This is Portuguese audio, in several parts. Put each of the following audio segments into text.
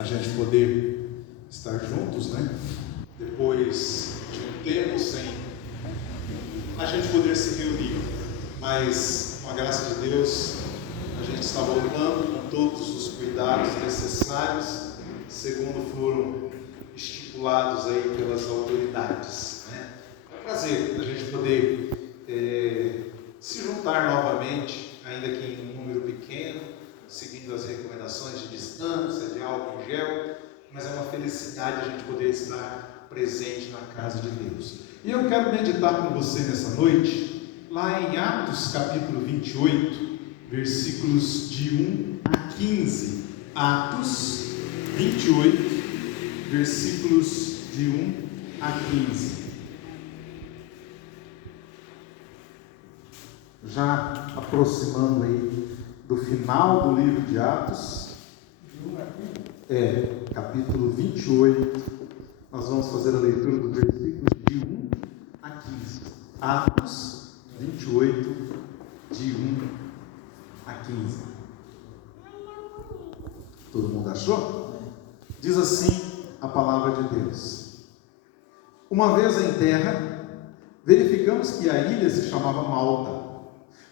A gente poder estar juntos, né? Depois de um tempo sem a gente poder se reunir, mas com a graça de Deus a gente está voltando com todos os cuidados necessários, segundo foram estipulados aí pelas autoridades, né? É um prazer a gente poder se juntar novamente, ainda que em um número pequeno, seguindo as recomendações de distância, de álcool em gel, mas é uma felicidade a gente poder estar presente na casa de Deus. E eu quero meditar com você nessa noite, lá em Atos capítulo 28, versículos de 1 a 15. Atos 28, versículos de 1 a 15. Já aproximando aí do final do livro de Atos, capítulo 28, nós vamos fazer a leitura do versículo de 1 a 15. Atos 28, de 1 a 15. Todo mundo achou? Diz assim a palavra de Deus: Uma vez em terra, verificamos que a ilha se chamava Malta.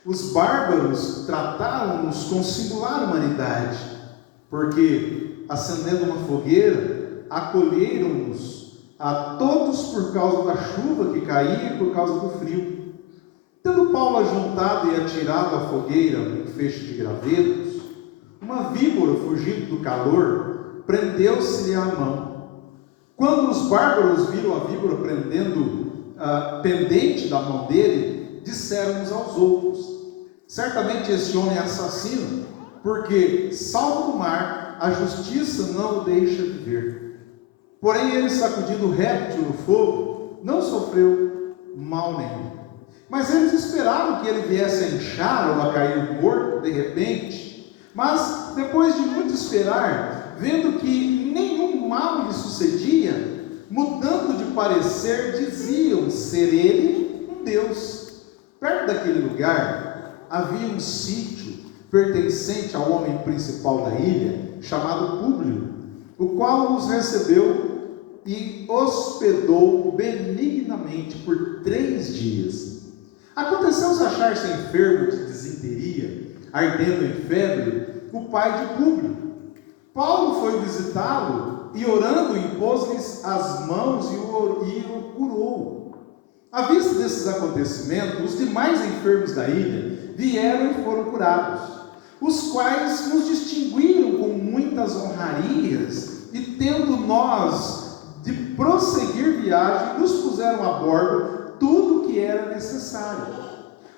Os bárbaros trataram-nos com singular humanidade, porque, acendendo uma fogueira, acolheram-nos a todos por causa da chuva que caía e por causa do frio. Tendo Paulo ajuntado e atirado à fogueira um feixe de gravetos, uma víbora, fugindo do calor, prendeu-se-lhe à mão. Quando os bárbaros viram a víbora pendente da mão dele, disseram uns aos outros: certamente este homem é assassino, porque, salvo do mar, a justiça não o deixa viver. Porém, ele, sacudindo o réptil no fogo, não sofreu mal nenhum. Mas eles esperavam que ele viesse a inchar ou a cair morto de repente. Mas, depois de muito esperar, vendo que nenhum mal lhe sucedia, mudando de parecer, diziam ser ele um Deus. Perto daquele lugar havia um sítio pertencente ao homem principal da ilha, chamado Públio, o qual os recebeu e hospedou benignamente por 3 dias. Aconteceu-se achar-se enfermo de disenteria, ardendo em febre, o pai de Públio. Paulo foi visitá-lo e, orando, impôs-lhes as mãos e o curou. À vista desses acontecimentos, os demais enfermos da ilha vieram e foram curados, os quais nos distinguiram com muitas honrarias, e tendo nós de prosseguir viagem, nos puseram a bordo tudo o que era necessário.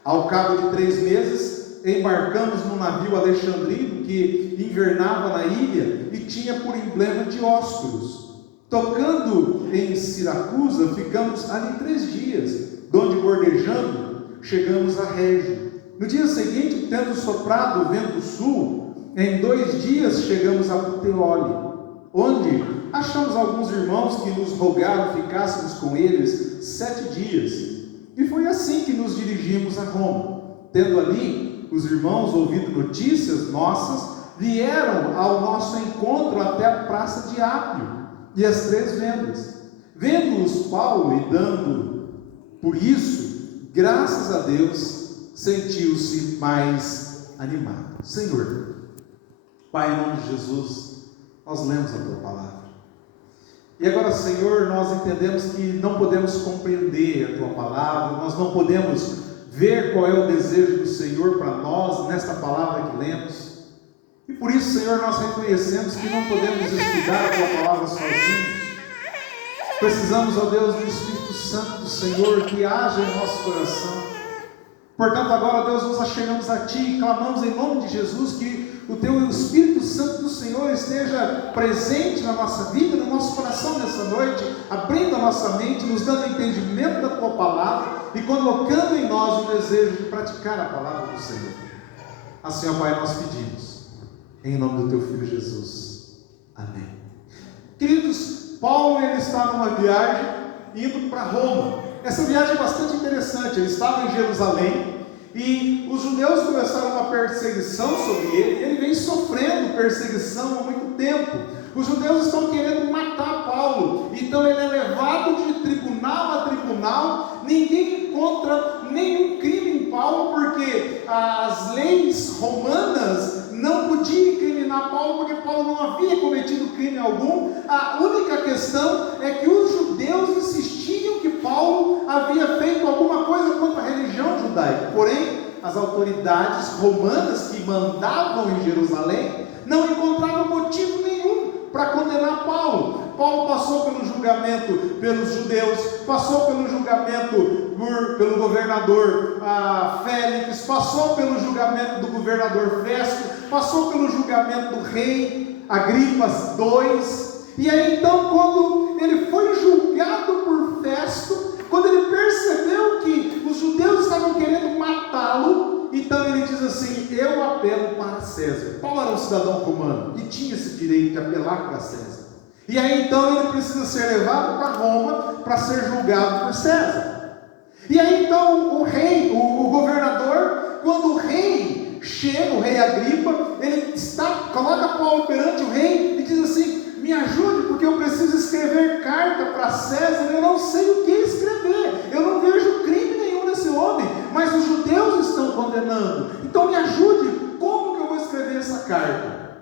Ao cabo de 3 meses, embarcamos num navio alexandrino que invernava na ilha e tinha por emblema Dióscuros. Tocando em Siracusa, ficamos ali 3 dias, donde, bordejando, chegamos a Régio. No dia seguinte, tendo soprado o vento sul, em 2 dias chegamos a Puteoli, onde achamos alguns irmãos que nos rogaram ficássemos com eles 7 dias. E foi assim que nos dirigimos a Roma. Tendo ali os irmãos ouvido notícias nossas, vieram ao nosso encontro até a praça de Ápio e as 3 vendas. Vendo-os Paulo e dando por isso graças a Deus, sentiu-se mais animado. Senhor, Pai, em nome de Jesus, nós lemos a Tua palavra. E agora, Senhor, nós entendemos que não podemos compreender a Tua palavra, nós não podemos ver qual é o desejo do Senhor para nós nesta palavra que lemos. E por isso, Senhor, nós reconhecemos que não podemos estudar a Tua palavra sozinhos. Precisamos, ó Deus, do Espírito Santo do Senhor que haja em nosso coração. Portanto, agora, Deus, nós chegamos a Ti e clamamos em nome de Jesus que o Teu Espírito Santo do Senhor esteja presente na nossa vida, no nosso coração nessa noite, abrindo a nossa mente, nos dando entendimento da Tua palavra e colocando em nós o desejo de praticar a palavra do Senhor. Assim, ó Pai, nós pedimos, em nome do Teu Filho Jesus. Amém. Queridos, Paulo ele está numa viagem indo para Roma. Essa viagem é bastante interessante. Ele estava em Jerusalém e os judeus começaram uma perseguição sobre ele. Ele vem sofrendo perseguição há muito tempo. Os judeus estão querendo matar Paulo. Então ele é levado de tribunal a tribunal. Ninguém encontra nenhum crime em Paulo, porque as leis romanas não podiam incriminar Paulo, porque Paulo não havia cometido crime algum. A única questão é que os judeus insistiam que Paulo havia feito alguma coisa contra a religião judaica. Porém, as autoridades romanas que mandavam em Jerusalém não encontravam motivo nenhum para condenar Paulo. Paulo passou pelo julgamento pelos judeus, passou pelo julgamento pelo governador Félix, passou pelo julgamento do governador Festo, passou pelo julgamento do rei Agripa II. E aí então, quando ele foi julgado por Festo, quando ele percebeu que os judeus estavam querendo matá-lo, então ele diz assim: eu apelo para César. Paulo era um cidadão romano e tinha esse direito de apelar para César. E aí então ele precisa ser levado para Roma para ser julgado por César. E aí então o governador, quando o rei chega, o rei Agripa, ele coloca Paulo perante o rei e diz assim: me ajude, porque eu preciso escrever carta para César, eu não sei o que escrever, eu não vejo crime nenhum nesse homem, mas os judeus estão condenando, então me ajude, como que eu vou escrever essa carta?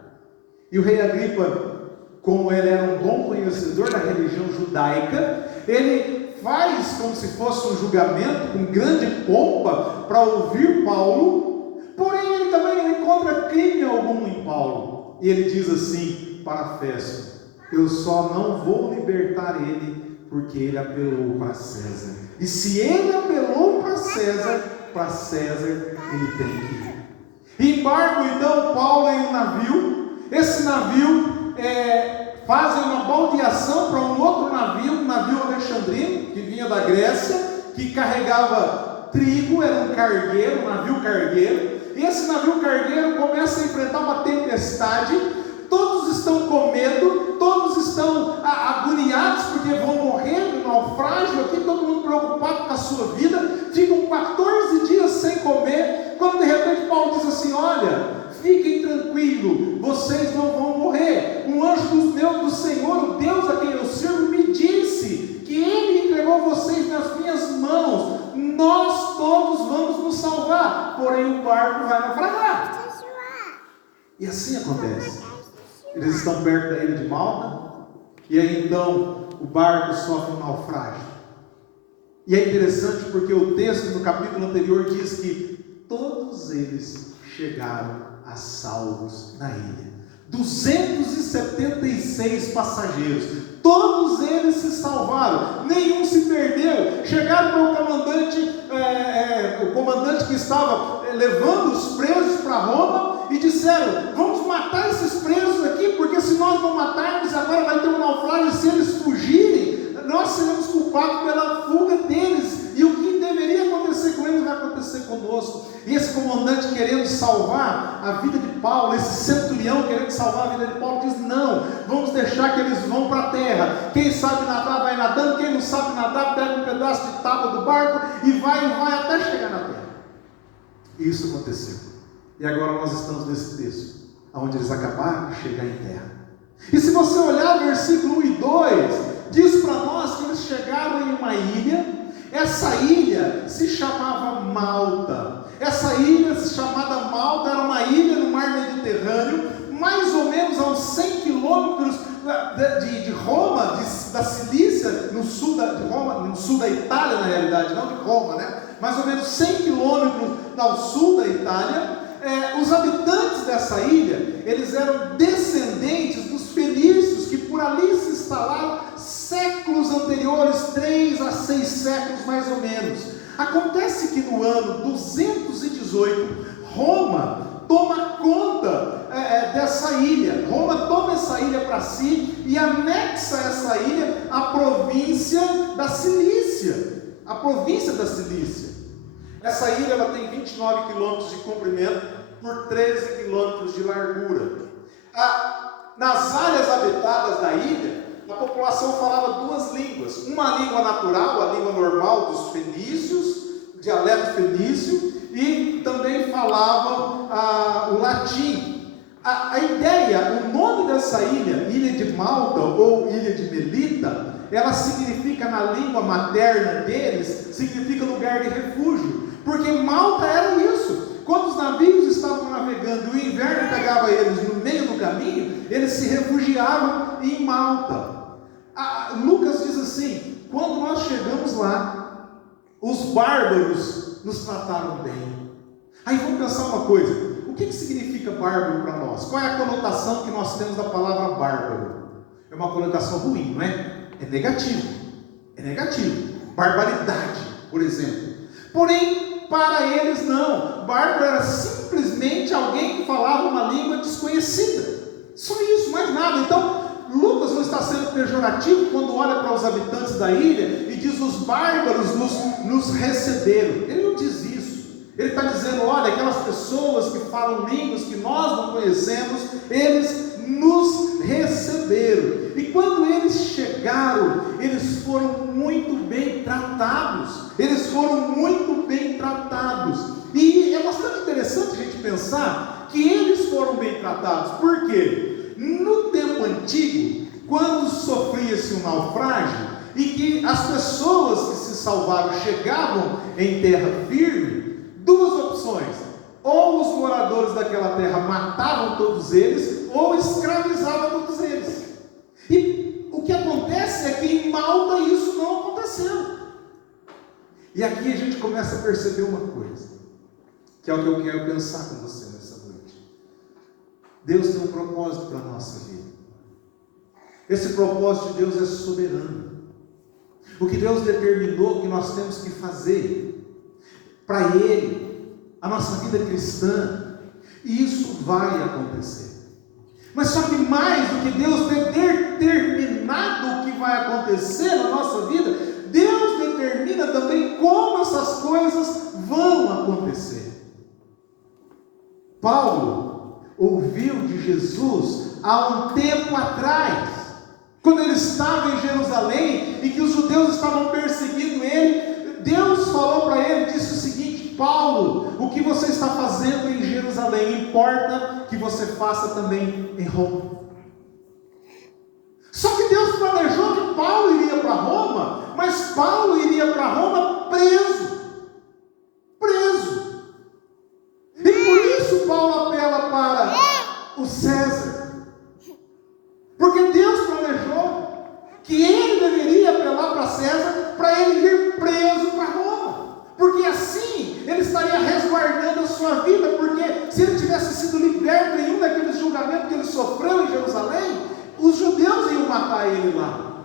E o rei Agripa, como ele era um bom conhecedor da religião judaica, ele faz como se fosse um julgamento com grande pompa para ouvir Paulo, porém ele também não encontra crime algum em Paulo, e ele diz assim para Festo: eu só não vou libertar ele porque ele apelou para César, e se ele apelou para César ele tem que ir. Embarcam então Paulo em um navio. Esse navio fazem uma baldeação para um outro navio, um navio alexandrino, que vinha da Grécia, que carregava trigo, era um cargueiro, um navio cargueiro. E esse navio cargueiro começa a enfrentar uma tempestade. Todos estão com medo, todos estão agoniados porque vão morrer no naufrágio aqui, todo mundo preocupado com a sua vida. Ficam 14 dias sem comer, quando de repente Paulo diz assim: olha, fiquem tranquilos, vocês não vão morrer. Um anjo do Senhor, o Deus a quem eu sirvo, me disse que ele entregou vocês nas minhas mãos. Nós todos vamos nos salvar, porém o barco vai naufragar. E assim acontece. Eles estão perto da ilha de Malta, e aí então o barco sofre um naufrágio. E é interessante porque o texto no capítulo anterior diz que todos eles chegaram a salvos na ilha. 276 passageiros, todos eles se salvaram, nenhum se perdeu. Chegaram para o comandante que estava levando os presos para Roma, e disseram: vamos matar esses presos aqui, porque se nós não matarmos, agora vai ter um naufrágio, e se eles fugirem, nós seremos culpados pela fuga deles, e o que deveria acontecer com eles vai acontecer conosco. E esse comandante, querendo salvar a vida de Paulo, esse centurião querendo salvar a vida de Paulo, diz: não, vamos deixar que eles vão para a terra. Quem sabe nadar vai nadando, quem não sabe nadar pega um pedaço de tábua do barco e vai até chegar na terra. E isso aconteceu. E agora nós estamos nesse texto, onde eles acabaram de chegar em terra. E se você olhar o versículo 1 e 2, diz para nós que eles chegaram em uma ilha. Essa ilha se chamava Malta. Essa ilha chamada Malta era uma ilha no mar Mediterrâneo, mais ou menos a uns 100 quilômetros de Roma, da Cilícia, no sul de Roma, no sul da Itália, na realidade, não de Roma, né? Mais ou menos 100 quilômetros ao sul da Itália. Os habitantes dessa ilha, eles eram descendentes dos fenícios, que por ali se instalaram séculos anteriores, 3 a 6 séculos mais ou menos. Acontece que no ano 218, Roma toma conta dessa ilha. Roma toma essa ilha para si e anexa essa ilha à província da Cilícia. A província da Cilícia. Essa ilha ela tem 29 quilômetros de comprimento por 13 quilômetros de largura. Nas áreas habitadas da ilha, a população falava 2 línguas. Uma língua natural, a língua normal dos fenícios, dialeto fenício, e também falavam o latim. A ideia, o nome dessa ilha, Ilha de Malta ou Ilha de Melita, ela significa, na língua materna deles, significa lugar de refúgio, porque Malta era isso. Quando os navios estavam navegando e o inverno pegava eles no meio do caminho, eles se refugiavam em Malta. Lucas diz assim: quando nós chegamos lá, os bárbaros nos trataram bem. Aí vamos pensar uma coisa: o que significa bárbaro para nós? Qual é a conotação que nós temos da palavra bárbaro? É uma conotação ruim, não é? É negativo. É negativo. Barbaridade, por exemplo. Porém, para eles não. Bárbaro era simplesmente alguém que falava uma língua desconhecida. Só isso, mais nada. Então, Lucas não está sendo pejorativo quando olha para os habitantes da ilha e diz: os bárbaros nos receberam. Ele não diz isso. Ele está dizendo: olha, aquelas pessoas que falam línguas que nós não conhecemos, eles nos receberam. E quando eles chegaram, eles foram muito bem tratados. Eles foram muito bem tratados. E é bastante interessante a gente pensar que eles foram bem tratados. Por quê? No tempo antigo, quando sofria-se um naufrágio e que as pessoas que se salvaram chegavam em terra firme, duas opções: ou os moradores daquela terra matavam todos eles, ou escravizavam todos eles. E o que acontece é que em Malta isso não aconteceu. E aqui a gente começa a perceber uma coisa, que é o que eu quero pensar com você nessa noite. Deus tem um propósito para a nossa vida. Esse propósito de Deus é soberano. O que Deus determinou que nós temos que fazer para Ele, a nossa vida cristã, isso vai acontecer. Mas só que mais do que Deus ter determinado o que vai acontecer na nossa vida, Deus determina também como essas coisas vão acontecer. Paulo ouviu de Jesus há um tempo atrás, quando ele estava em Jerusalém e que os judeus estavam perseguindo ele. Deus falou para ele, disse o seguinte: Paulo, o que você está fazendo em Jerusalém, importa que você faça também em Roma. Só que Deus planejou que Paulo iria para Roma, mas Paulo iria para Roma preso. E por isso Paulo apela para o César, porque Deus planejou que ele deveria apelar para César, para ele ir preso para Roma, porque assim ele estaria resguardando a sua vida. Porque se ele tivesse sido liberto em um daqueles julgamentos que ele sofreu em Jerusalém, os judeus iam matar ele lá.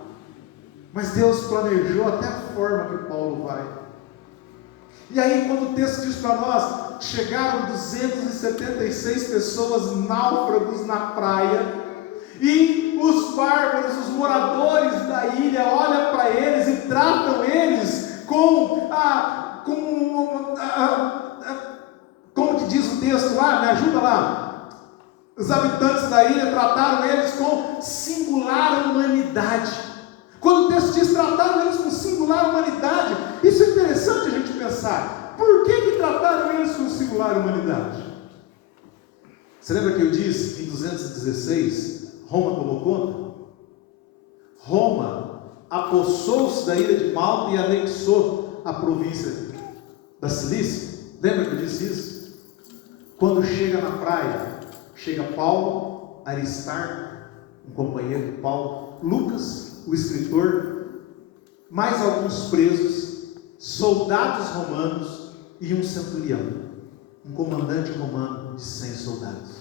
Mas Deus planejou até a forma que Paulo vai. E aí, quando o texto diz para nós, chegaram 276 pessoas náufragos na praia, e os bárbaros, os moradores da ilha, olham para eles e tratam eles como que diz o texto lá, me ajuda lá. Os habitantes da ilha trataram eles com singular humanidade. Quando o texto diz trataram eles com singular humanidade, isso é interessante a gente pensar. Por que trataram eles com singular humanidade? Você lembra que eu disse que em 216 Roma tomou conta? Roma apossou-se da ilha de Malta e anexou a província da Cilícia. Lembra que eu disse isso? Quando chega na praia, chega Paulo, Aristarco, um companheiro de Paulo, Lucas, o escritor, mais alguns presos, soldados romanos e um centurião, um comandante romano de 100 soldados.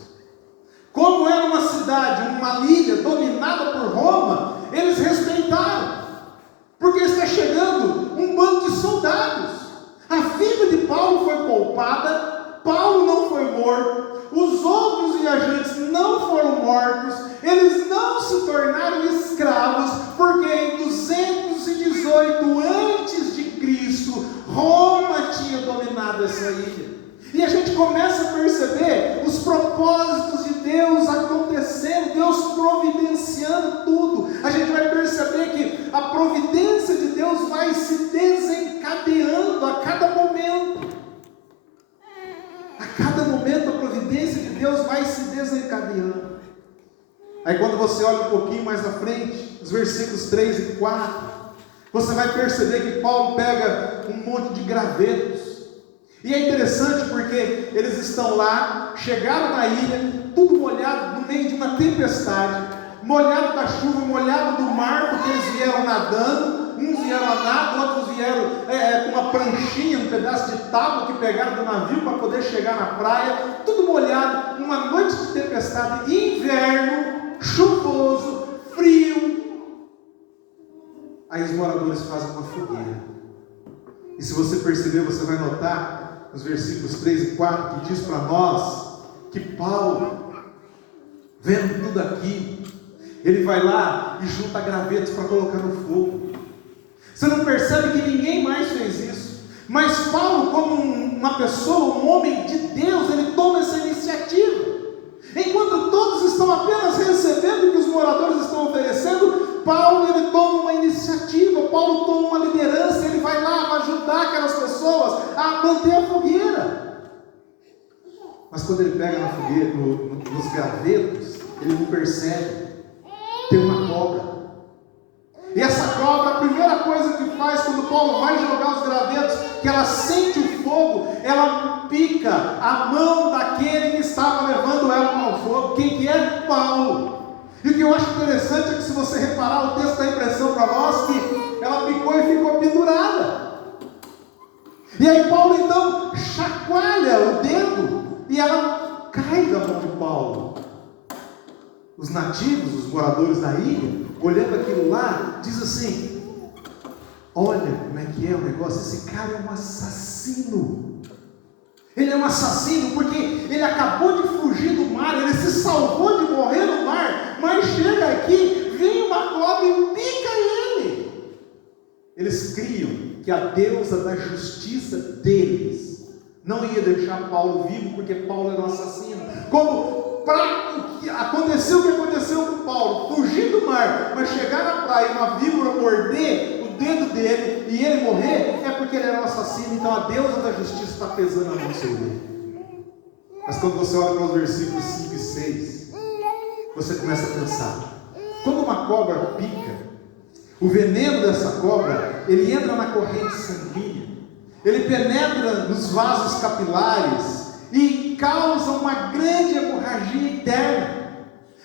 Como era uma cidade, uma ilha dominada por Roma, eles respeitaram, porque está chegando um bando de soldados. A vida de Paulo foi poupada, Paulo não foi morto, os outros viajantes não foram mortos, eles não se tornaram escravos, porque em 218 antes de Cristo, Roma tinha dominado essa ilha. E a gente começa a perceber os propósitos de Deus acontecendo, Deus providenciando tudo. A gente vai perceber que a providência de Deus vai se desencadeando a cada momento. A cada momento a providência de Deus vai se desencadeando. Aí quando você olha um pouquinho mais à frente, os versículos 3 e 4, você vai perceber que Paulo pega um monte de gravetos. E é interessante porque eles estão lá, chegaram na ilha, tudo molhado, no meio de uma tempestade, molhado da chuva, molhado do mar, porque eles vieram nadando, uns vieram a nado, outros vieram com uma pranchinha, um pedaço de tábua que pegaram do navio para poder chegar na praia, tudo molhado, numa noite de tempestade, inverno, chuvoso, frio. Aí os moradores fazem uma fogueira. E se você perceber, você vai notar nos versículos 3 e 4 que diz para nós que Paulo, vendo tudo aquilo, ele vai lá e junta gravetos para colocar no fogo. Você não percebe que ninguém mais fez isso, mas Paulo, como uma pessoa, um homem de Deus, ele toma essa iniciativa. Enquanto todos estão apenas recebendo o que os moradores estão oferecendo, Paulo ele toma uma iniciativa, Paulo toma uma liderança, ele vai lá para ajudar aquelas pessoas a manter a fogueira. Mas quando ele pega na fogueira, nos gravetos, ele não percebe, tem uma cobra. E essa cobra, a primeira coisa que faz quando Paulo vai jogar os gravetos, que ela sente o fogo, ela pica a mão daquele que estava levando ela para o fogo. Quem que é? Paulo. E o que eu acho interessante é que, se você reparar, o texto dá a impressão para nós que ela picou e ficou pendurada. E aí Paulo então chacoalha o dedo e ela cai da mão de Paulo. Os nativos, os moradores da ilha, olhando aquilo lá, diz assim: olha como é que é o negócio, esse cara é um assassino. Ele é um assassino porque ele acabou de fugir do mar, ele se salvou de morrer no mar, mas chega aqui, vem uma cobra e pica ele. Eles criam que a deusa da justiça deles não ia deixar Paulo vivo, porque Paulo era um assassino. Aconteceu o que aconteceu com Paulo, fugir do mar, mas chegar na praia e uma víbora morder o dedo dele e ele morrer, é porque ele era um assassino. Então a deusa da justiça está pesando a mão sobre ele. Mas quando você olha para os versículos 5 e 6, você começa a pensar: quando uma cobra pica, o veneno dessa cobra, ele entra na corrente sanguínea, ele penetra nos vasos capilares e causa uma grande hemorragia interna.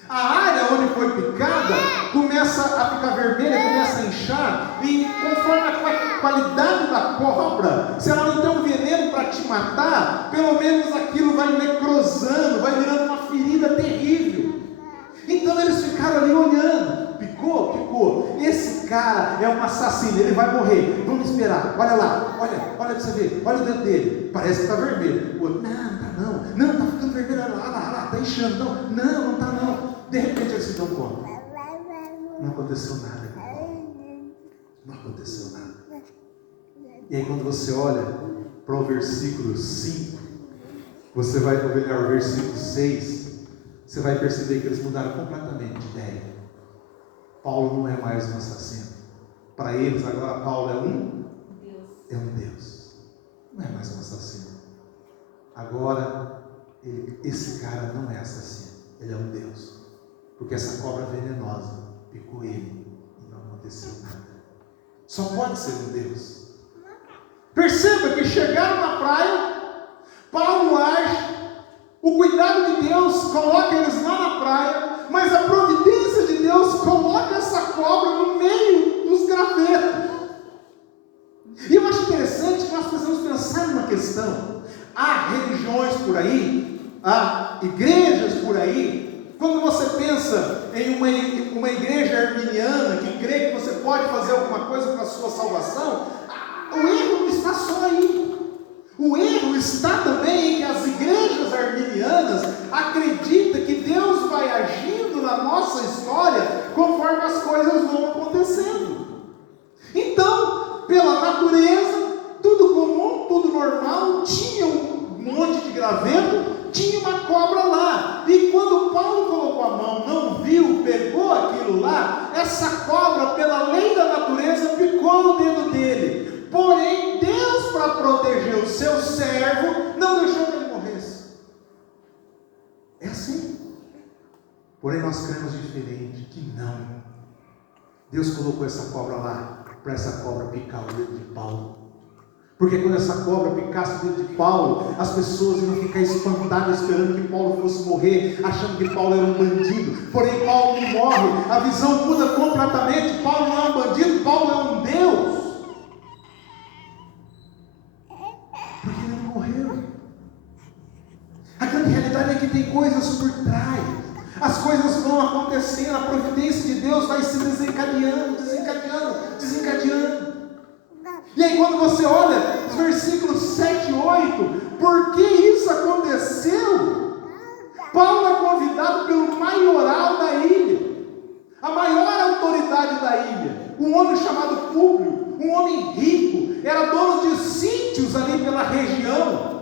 A área onde foi picada começa a ficar vermelha, começa a inchar, e conforme a qualidade da cobra, se ela não tem um veneno para te matar, pelo menos aquilo vai necrosando, vai virando uma ferida terrível. Então eles ficaram ali olhando: picou, picou, esse cara é um assassino, ele vai morrer, vamos esperar, olha lá, olha para você ver, olha o dedo dele, parece que está vermelho. O outro: não está ficando vermelho, olha lá, está inchando, não está não. De repente eles se dão conta: não aconteceu nada, não aconteceu nada. E aí quando você olha para o versículo 5, você vai olhar o versículo 6, você vai perceber que eles mudaram completamente de ideia. Paulo não é mais um assassino. Para eles agora Paulo é um Deus. Não é mais um assassino. Agora esse cara não é assassino, ele é um Deus. Porque essa cobra venenosa picou ele e não aconteceu nada. Só pode ser um Deus. Perceba que chegaram na praia, Paulo age, o cuidado de Deus coloca eles lá na praia, mas a providência de Deus coloca essa cobra no meio dos gravetos. E eu acho interessante que nós precisamos pensar numa questão. Há religiões por aí, há igrejas por aí. Quando você pensa em uma igreja arminiana que crê que você pode fazer alguma coisa para a sua salvação, o erro não está só aí. O erro está também em que as igrejas arminianas acreditam que Deus vai agindo na nossa história conforme as coisas vão acontecendo. Então, pela natureza, tudo comum, tudo normal, tinha um monte de graveto, tinha uma cobra lá. E quando Paulo colocou a mão, não viu, pegou aquilo lá, essa cobra, pela lei da natureza, picou o dedo dele. Porém, Deus, para proteger o seu servo, não deixou que ele morresse. Porém nós cremos diferente, que não. Deus colocou essa cobra lá, para essa cobra picar o dedo de Paulo. Porque quando essa cobra picasse o dedo de Paulo, as pessoas iam ficar espantadas, esperando que Paulo fosse morrer, achando que Paulo era um bandido. Porém Paulo não morre, a visão muda completamente. Paulo não é um bandido, Paulo é um Deus. Porque ele não morreu. A grande realidade é que tem coisas por trás. As coisas vão acontecendo, a providência de Deus vai se desencadeando. E aí quando você olha os versículos 7 e 8, por que isso aconteceu? Paulo é convidado pelo maioral da ilha, a maior autoridade da ilha, um homem chamado Públio, um homem rico, era dono de sítios ali pela região.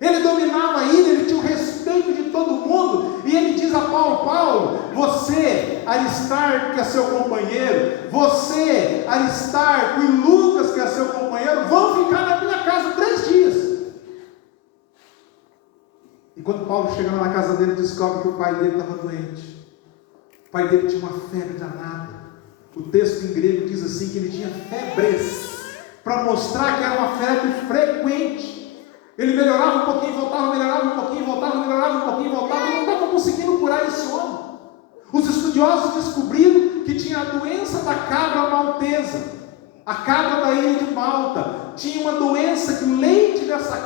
Ele dominava a ilha, ele tinha o respeito de todo mundo, e ele diz a Paulo: Paulo, você, Aristarco, que é seu companheiro, você, Aristarco e Lucas, que é seu companheiro, vão ficar na minha casa 3 dias. E quando Paulo chega na casa dele, descobre que o pai dele estava doente. O pai dele tinha uma febre danada. O texto em grego diz assim, que ele tinha febres, para mostrar que era uma febre frequente. Ele melhorava um pouquinho, voltava, melhorava um pouquinho, voltava, melhorava um pouquinho, voltava, e não estava conseguindo curar esse homem. Os estudiosos descobriram que tinha a doença da cabra maltesa. A cabra da ilha de Malta tinha uma doença que o leite dessa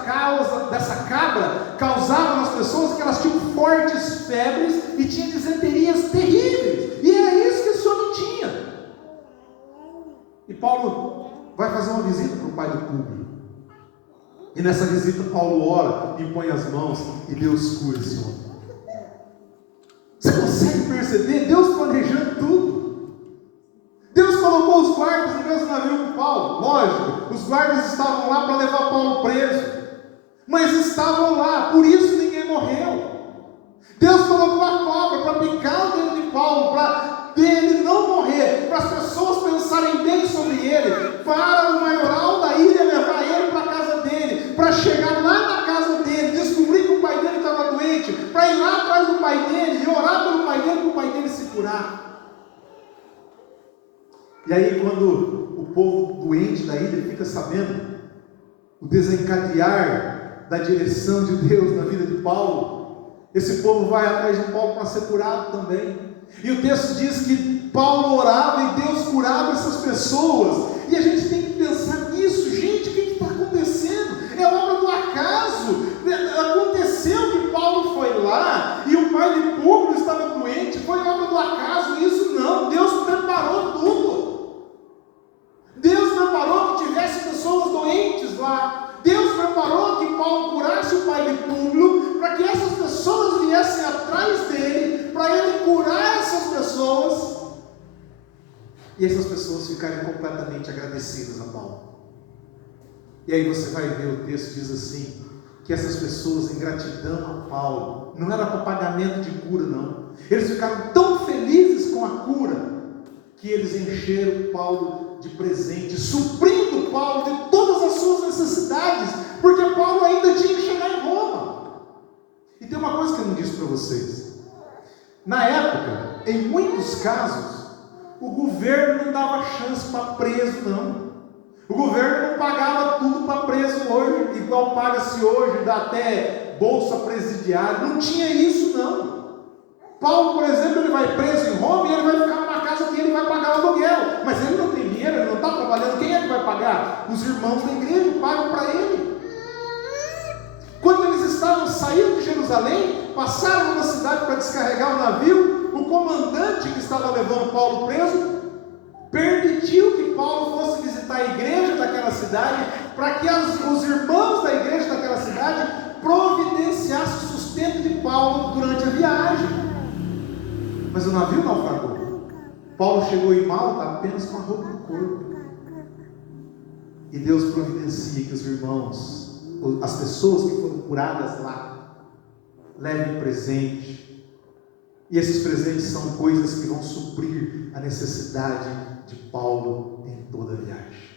cabra causava nas pessoas, que elas tinham fortes febres e tinham disenterias terríveis. E era isso que esse homem tinha. E Paulo vai fazer uma visita para o pai do Públio. E nessa visita Paulo ora, impõe as mãos e Deus cura esse homem. Você consegue perceber? Deus planejando tudo. Deus colocou os guardas no mesmo navio com Paulo. Lógico, os guardas estavam lá para levar Paulo preso, mas estavam lá, por isso ninguém morreu. Deus colocou a cobra para picar o dedo de Paulo, para ele não morrer, para as pessoas pensarem bem sobre ele, para o maioral da ilha levar ele para a casa dele, para chegar lá na casa dele, descobrir que o pai dele estava doente, para ir lá atrás do pai dele e orar pelo pai dele, para o pai dele se curar. E aí quando o povo doente da ilha fica sabendo o desencadear da direção de Deus na vida de Paulo, esse povo vai atrás de Paulo para ser curado também. E o texto diz que Paulo orava e Deus curava essas pessoas. E a gente tem que pensar nisso, gente, o que está acontecendo? É obra do acaso. Aconteceu que Paulo foi lá e o pai de Públio estava doente, foi obra do acaso isso? Não, Deus preparou tudo. Deus preparou que tivesse pessoas doentes lá. Deus preparou que Paulo curasse o pai de Públio, para que essas pessoas viessem atrás dele, para ele curar essas pessoas, e essas pessoas ficarem completamente agradecidas a Paulo. E aí você vai ver, o texto diz assim, que essas pessoas, em gratidão a Paulo, não era para pagamento de cura não, eles ficaram tão felizes com a cura, que eles encheram Paulo de presente, suprindo Paulo de todas as suas necessidades, porque Paulo ainda tinha que chegar em Roma. E tem uma coisa que eu não disse para vocês, na época, em muitos casos, o governo não dava chance para preso não, o governo não pagava tudo para preso hoje, igual paga-se hoje, dá até bolsa presidiária, não tinha isso não. Paulo, por exemplo, ele vai preso em Roma e ele vai ficar numa casa que ele vai pagar o aluguel, mas ele não tem dinheiro, ele não está trabalhando, quem é que vai pagar? Os irmãos da igreja pagam para ele. Quando eles estavam saindo de Jerusalém, passaram numa cidade para descarregar o navio, o comandante que estava levando Paulo preso, permitiu que Paulo fosse visitar a igreja daquela cidade, para que os irmãos da igreja daquela cidade providenciassem o sustento de Paulo durante a viagem. Mas o navio naufragou. Paulo chegou em Malta apenas com a roupa do corpo. E Deus providencia que os irmãos, as pessoas que foram curadas lá, levem presente. E esses presentes são coisas que vão suprir a necessidade de Paulo em toda a viagem.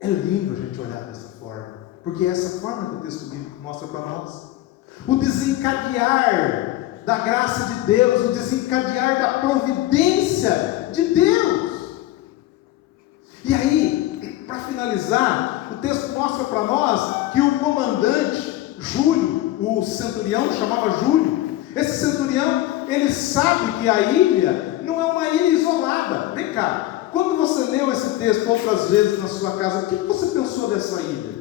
É lindo a gente olhar dessa forma, porque é essa forma que o texto bíblico mostra para nós. O desencadear da graça de Deus, o desencadear da providência de Deus. E aí, para finalizar, o texto mostra para nós que o comandante Júlio, o centurião chamava Júlio, esse centurião, ele sabe que a ilha não é uma ilha isolada. Vem cá, quando você leu esse texto outras vezes na sua casa, o que você pensou dessa ilha?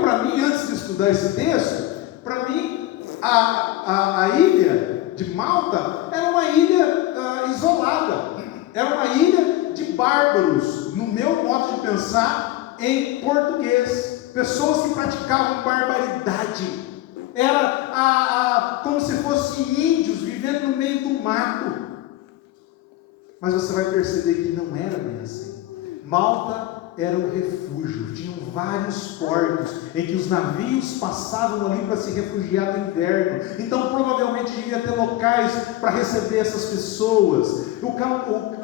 Para mim, antes de estudar esse texto, para mim, a ilha de Malta era uma ilha isolada, era uma ilha de bárbaros, no meu modo de pensar, em português, pessoas que praticavam barbaridade, era como se fossem índios vivendo no meio do mato. Mas você vai perceber que não era bem assim. Malta era um refúgio, tinham vários portos em que os navios passavam ali para se refugiar do inverno. Então provavelmente devia ter locais para receber essas pessoas.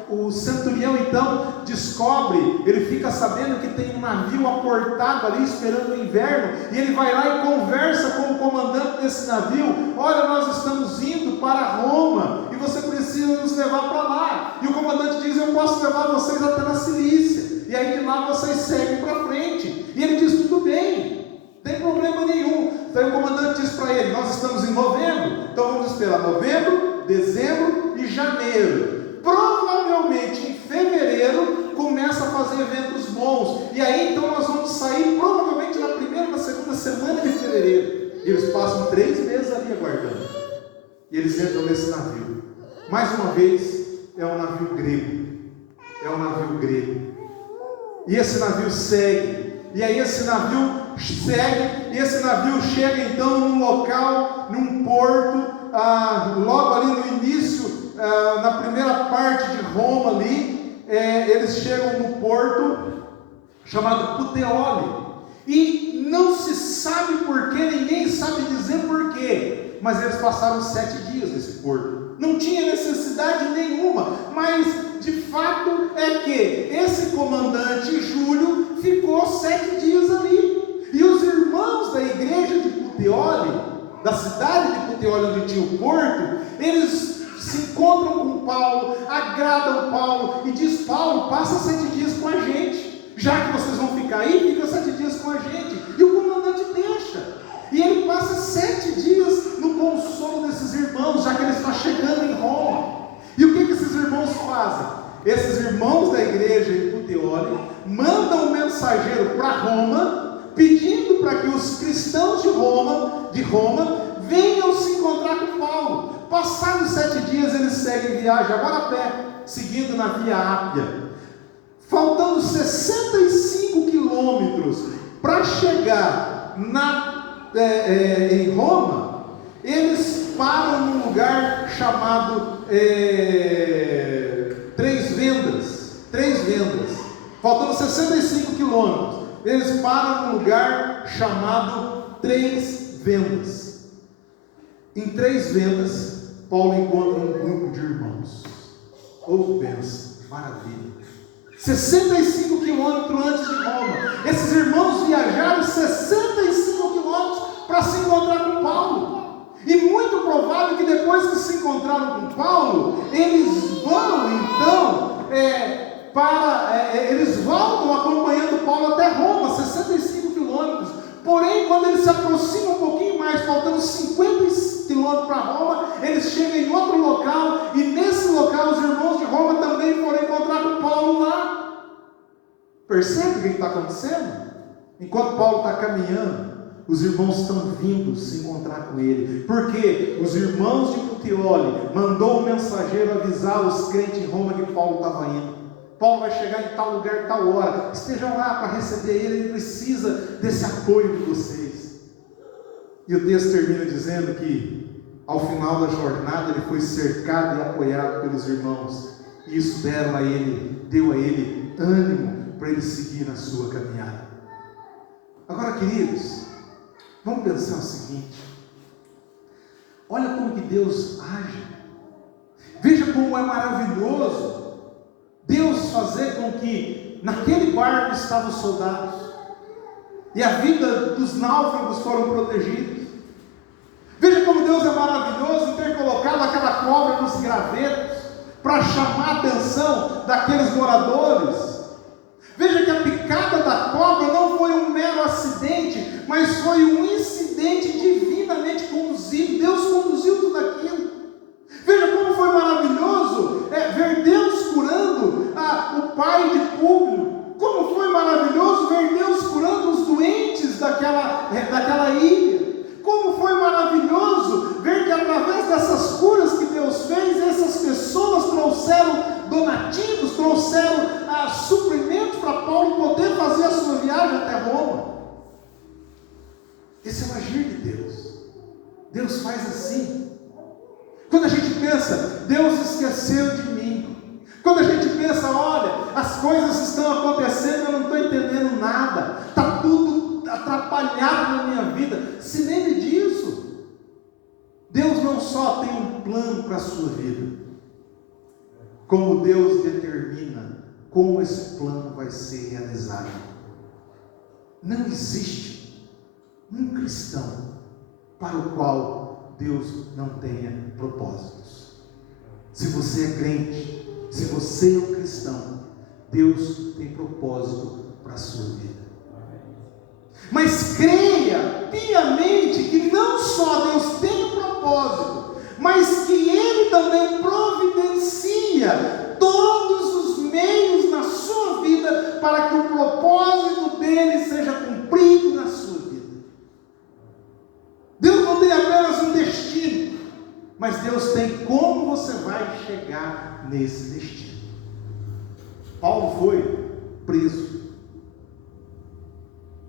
O centurião então descobre, ele fica sabendo que tem um navio aportado ali esperando o inverno, e ele vai lá e conversa com o comandante desse navio: olha, nós estamos indo para Roma e você precisa nos levar para lá. E o comandante diz: eu posso levar vocês até na Cilícia, e aí de lá vocês seguem para frente. E ele diz: tudo bem, não tem problema nenhum. Então o comandante diz para ele: nós estamos em novembro, então vamos esperar novembro, dezembro e janeiro. Provavelmente em fevereiro começa a fazer eventos bons, e aí então nós vamos sair provavelmente na primeira ou na segunda semana de fevereiro. E eles passam 3 meses ali aguardando, e eles entram nesse navio. Mais uma vez, é um navio grego, e esse navio segue, e aí esse navio segue, e esse navio chega então num local, num porto, logo ali no início, na primeira parte de Roma ali, eles chegam no porto chamado Puteoli, e não se sabe porquê, ninguém sabe dizer porquê, mas eles passaram 7 dias nesse porto, não tinha necessidade nenhuma, mas de fato é que esse comandante Júlio ficou 7 dias ali, e os irmãos da igreja de Puteoli, da cidade de Puteoli, onde tinha o porto, eles se encontram com Paulo, agradam Paulo e diz: Paulo, passa 7 dias com a gente, já que vocês vão ficar aí, fica 7 dias com a gente. E o comandante deixa, e ele passa 7 dias no consolo desses irmãos, já que ele está chegando em Roma. E o que esses irmãos fazem? Esses irmãos da igreja em Puteoli mandam um mensageiro para Roma, pedindo para que os cristãos de Roma venham se encontrar com Paulo. Passados 7 dias, eles seguem viagem, agora a pé, seguindo na Via Ápia. Faltando 65 quilômetros para chegar em Roma, eles param num lugar chamado Três Vendas. Faltando 65 quilômetros, eles param num lugar chamado Três Vendas. Em Três Vendas, Paulo encontra um grupo de irmãos. Benção, maravilha. 65 quilômetros antes de Roma. Esses irmãos viajaram 65 quilômetros para se encontrar com Paulo. E muito provável que depois que se encontraram com Paulo, eles vão então eles voltam acompanhando Paulo até Roma, 65 quilômetros. Porém, quando eles se aproximam um pouquinho mais, faltando 50 quilômetros para Roma, eles chegam em outro local, e nesse local os irmãos de Roma também foram encontrar com Paulo lá. Percebe o que está acontecendo? Enquanto Paulo está caminhando, os irmãos estão vindo se encontrar com ele, porque os irmãos de Puteoli mandou um mensageiro avisar os crentes em Roma que Paulo estava indo. Paulo vai chegar em tal lugar, tal hora, estejam lá para receber ele precisa desse apoio de vocês. E o texto termina dizendo que ao final da jornada ele foi cercado e apoiado pelos irmãos, e isso deu a ele ânimo para ele seguir na sua caminhada. Agora, queridos, vamos pensar o seguinte: olha como que Deus age, veja como é maravilhoso Deus fazer com que naquele barco estavam os soldados, e a vida dos náufragos foram protegidos. Veja como Deus é maravilhoso em ter colocado aquela cobra nos gravetos para chamar a atenção daqueles moradores. Veja que a picada da cobra não foi um mero acidente, mas foi um incidente divinamente conduzido. Deus conduziu tudo aquilo. Veja como foi maravilhoso ver Deus curando o pai de Públio. Como foi maravilhoso ver Deus curando os doentes daquela ilha. Como foi maravilhoso ver que através dessas curas que Deus fez, essas pessoas trouxeram donativos, trouxeram suprimentos para Paulo poder fazer a sua viagem até Roma. Esse é o agir de Deus. Deus faz assim. Quando a gente pensa, Deus esqueceu de mim. Quando a gente pensa, olha, as coisas estão acontecendo, eu não estou entendendo nada, está tudo atrapalhado na minha vida. Se lembre disso. Deus não só tem um plano para a sua vida, como Deus determina como esse plano vai ser realizado. Não existe um cristão para o qual Deus não tenha propósitos. Se você é crente, se você é um cristão, Deus tem propósito para a sua vida. Mas creia piamente que não só Deus tem um propósito, mas que Ele também providencia todos os meios na sua vida para que o propósito dele seja cumprido na sua vida. Deus não tem apenas um destino, mas Deus tem como você vai chegar nesse destino. Paulo foi preso.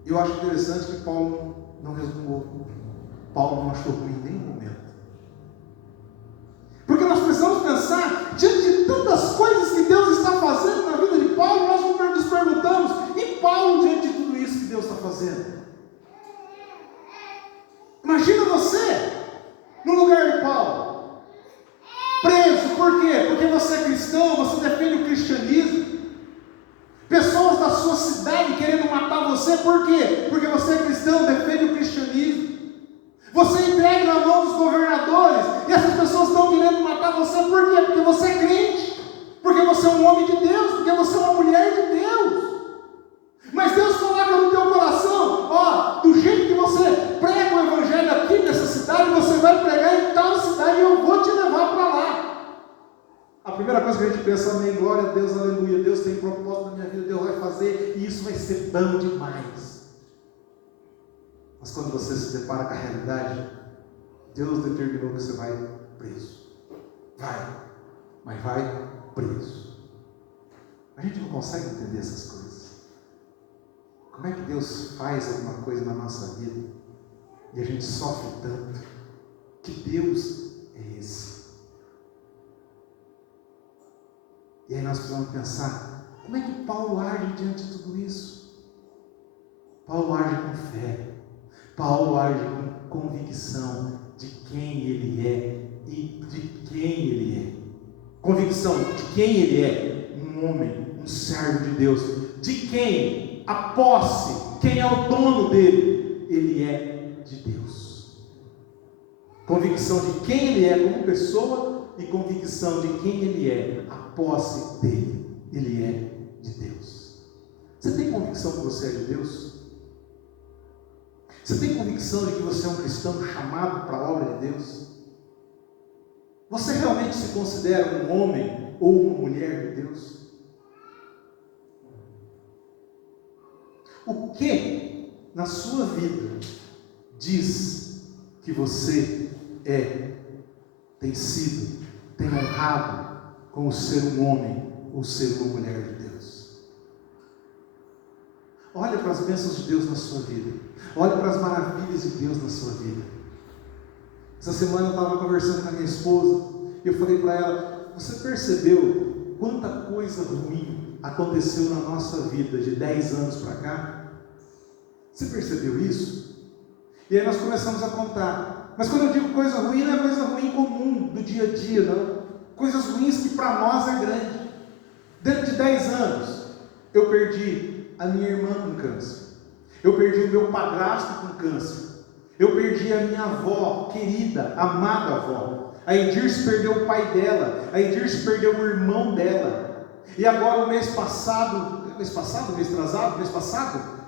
Eu acho interessante que Paulo não resmungou. Paulo não achou ruim em nenhum momento. Porque nós precisamos pensar, diante de tantas coisas que Deus está fazendo na vida de Paulo, nós nos perguntamos, e Paulo diante de tudo isso que Deus está fazendo? Imagina você no lugar de Paulo, preso. Por quê? Porque você é cristão, você defende o cristianismo. Pessoas da sua cidade querendo matar você, por quê? Porque você é cristão, defende o cristianismo. Você entrega na mão dos governadores, e essas pessoas estão querendo matar você, por quê? Porque você é crente, porque você é um homem de Deus, porque você é uma mulher de Deus. Mas Deus coloca no teu coração, do jeito que você prega o evangelho aqui nessa cidade, você vai pregar em tal cidade e eu vou te levar para lá. A primeira coisa que a gente pensa, amém, glória a Deus, aleluia, Deus tem propósito na minha vida, Deus vai fazer, e isso vai ser bom demais. Mas quando você se depara com a realidade, Deus determinou que você vai preso. Mas vai preso. A gente não consegue entender essas coisas. Como é que Deus faz alguma coisa na nossa vida e a gente sofre tanto? Que Deus é esse? E aí nós precisamos pensar, como é que Paulo age diante de tudo isso? Paulo age com fé. Paulo age com convicção de quem ele é e de quem ele é. Convicção de quem ele é, um homem, um servo de Deus. De quem a posse, quem é o dono dele, ele é de Deus. Convicção de quem ele é como pessoa e convicção de quem ele é, a posse dele, ele é de Deus. Você tem convicção que você é de Deus? Você tem convicção de que você é um cristão chamado para a obra de Deus? Você realmente se considera um homem ou uma mulher de Deus? O que na sua vida diz que você tem sido, tem honrado como ser um homem ou ser uma mulher de Deus? Olha para as bênçãos de Deus na sua vida. Olha para as maravilhas de Deus na sua vida. Essa semana eu estava conversando com a minha esposa e eu falei para ela, você percebeu quanta coisa ruim aconteceu na nossa vida de 10 anos para cá? Você percebeu isso? E aí nós começamos a contar. Mas quando eu digo coisa ruim, não é coisa ruim comum do dia a dia, não. Coisas ruins que para nós é grande. Dentro de 10 anos, eu perdi a minha irmã com câncer. Eu perdi o meu padrasto com câncer. Eu perdi a minha avó, querida, amada avó. A Edirce perdeu o pai dela. A Edirce perdeu o irmão dela. E agora mês passado,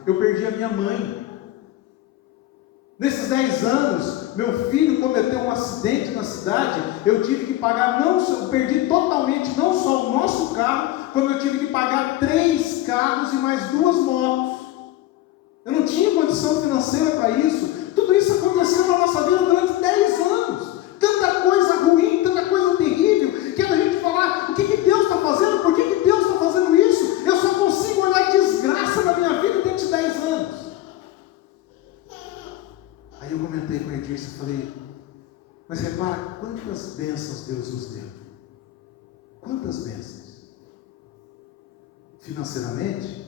eu perdi a minha mãe. Nesses 10 anos, meu filho cometeu um acidente na cidade. Eu tive que pagar, eu perdi totalmente, não só o nosso carro, como eu tive que pagar 3 carros e mais 2 motos. Eu não tinha condição financeira para isso. Tudo isso aconteceu na nossa vida durante 10 anos. Tanta coisa ruim, tanta coisa terrível, que a gente falar, o que Deus está fazendo? Por que Deus está fazendo isso? Eu só consigo olhar desgraça na minha vida dentro de 10 anos. Aí eu comentei com a Edirce e falei, mas repara, quantas bênçãos Deus nos deu. Quantas bênçãos. Financeiramente,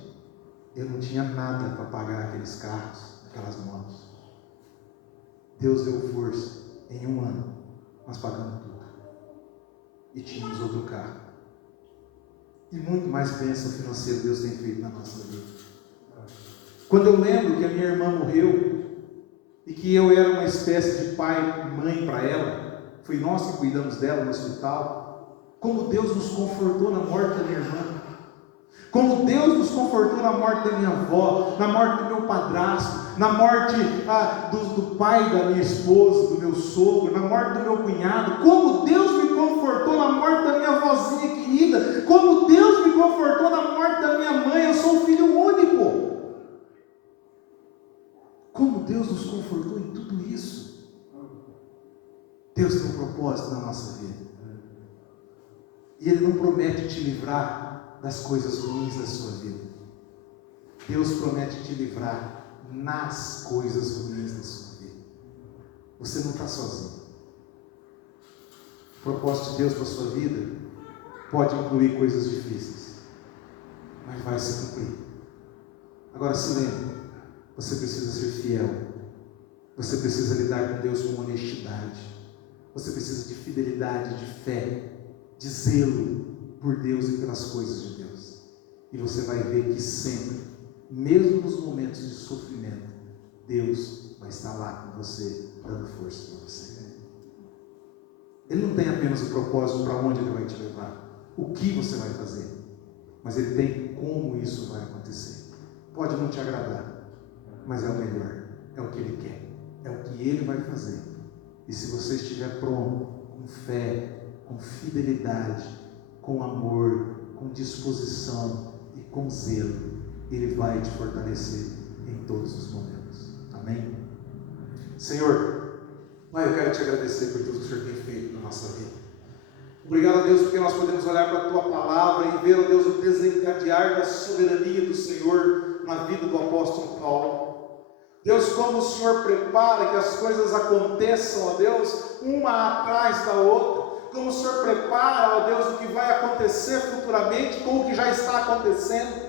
eu não tinha nada para pagar aqueles carros, aquelas motos. Deus deu força. Em 1 ano, nós pagamos tudo. E tínhamos outro carro. E muito mais bênção financeira Deus tem feito na nossa vida. Quando eu lembro que a minha irmã morreu, e que eu era uma espécie de pai e mãe para ela, foi nós que cuidamos dela no hospital, como Deus nos confortou na morte da minha irmã, como Deus nos confortou na morte da minha avó, na morte do meu padrasto, na morte do pai da minha esposa, do meu sogro, na morte do meu cunhado, como Deus me confortou na morte da minha avózinha querida, como Deus me confortou na morte da minha mãe. Eu sou um filho único. Como Deus nos confortou em tudo isso. Deus tem um propósito na nossa vida. E Ele não promete te livrar das coisas ruins da sua vida. Deus promete te livrar nas coisas ruins da sua vida. Você não está sozinho. O propósito de Deus para a sua vida pode incluir coisas difíceis, mas vai se cumprir. Agora se lembre, você precisa ser fiel. Você precisa lidar com Deus com honestidade. Você precisa de fidelidade, de fé, de zelo por Deus e pelas coisas de Deus. E você vai ver que sempre, mesmo nos momentos de sofrimento, Deus vai estar lá com você, dando força para você. Ele não tem apenas o propósito para onde Ele vai te levar, o que você vai fazer, mas Ele tem como isso vai acontecer. Pode não te agradar, mas é o melhor, é o que Ele quer, é o que Ele vai fazer. E se você estiver pronto, com fé, com fidelidade, com amor, com disposição e com zelo, Ele vai te fortalecer em todos os momentos. Amém? Senhor, Pai, eu quero te agradecer por tudo que o Senhor tem feito na nossa vida. Obrigado a Deus porque nós podemos olhar para a Tua Palavra e ver, ó Deus, o desencadear da soberania do Senhor na vida do apóstolo Paulo. Deus, como o Senhor prepara que as coisas aconteçam, ó Deus, uma atrás da outra. Como o Senhor prepara, ó Deus, o que vai acontecer futuramente com o que já está acontecendo.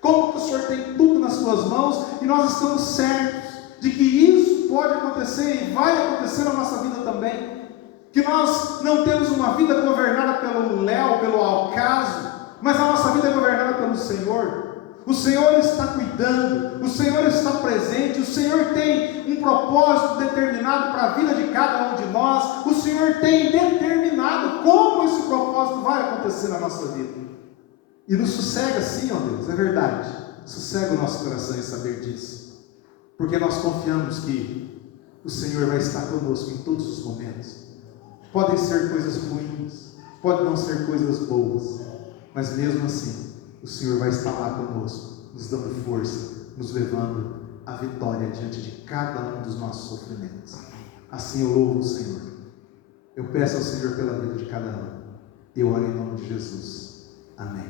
Como que o Senhor tem tudo nas Suas mãos e nós estamos certos de que isso pode acontecer e vai acontecer na nossa vida também. Que nós não temos uma vida governada pelo léu, pelo acaso, mas a nossa vida é governada pelo Senhor. O Senhor está cuidando, o Senhor está presente, o Senhor tem um propósito determinado para a vida de cada um de nós, o Senhor tem determinado como esse propósito vai acontecer na nossa vida. E nos sossega sim, ó Deus, é verdade, sossega o nosso coração em saber disso, porque nós confiamos que o Senhor vai estar conosco em todos os momentos. Podem ser coisas ruins, podem não ser coisas boas, mas mesmo assim, o Senhor vai estar lá conosco, nos dando força, nos levando à vitória diante de cada um dos nossos sofrimentos. Assim eu louvo o Senhor. Eu peço ao Senhor pela vida de cada um. Eu oro em nome de Jesus. Amém.